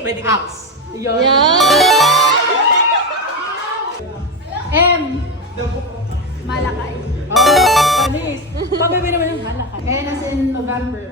Pwede ka. Yun. M. Malakay. Panis. Pabebe naman yung halakay. N as in November.